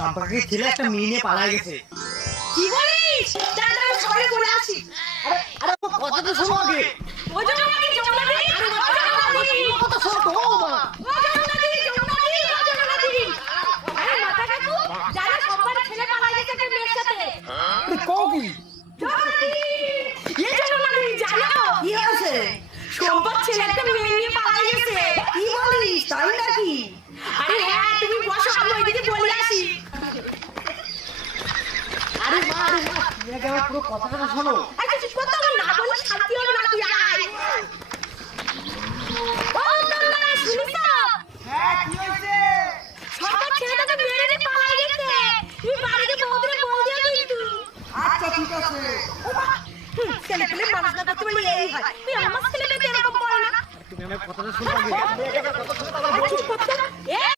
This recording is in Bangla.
সম্পর্কের ছেলে একটা মেয়ে নিয়ে পালায় গেছে। কি বলিস? দাদা আমি সবাই বলে আসি। আরে আরে কথাটা শোনো আগে। ওই জন্যই জন্মদিন কথা শোনো তো মা। আরে মাথা কাকু যারা সবার ছেলে পালায় গেছে একটা মেয়ের সাথে। আরে কও কি? এই জন্মদিন জানো কি হয়েছে? সবার ছেলে একটা মেয়ে নিয়ে পালায় গেছে। কি বলিস? তাই নাকি? আরে হ্যাঁ তুমি বসো আমি ওইদিকে বলে আসি। আরে মা তুমি আগে আমার পুরো কথাটা শোনো। আরে কিছু কথা না বলে শান্তি হবে না তুই আয়। ও তোমরা শুনিস? হ্যাঁ কি হয়েছে? সবার ছেলেটাকে মেরে দিয়ে পালায় গেছে। তুই বাড়িতে বউদের বউ দিয়ে কিন্তু। আচ্ছা ঠিক আছে। ছেলে পেলে মানুষ না করতে বলে এই হয়। তুই আমার ছেলে পেলে এরকম করে না। তুমি আমার কথাটা শোনো আগে। আর চুপ করতে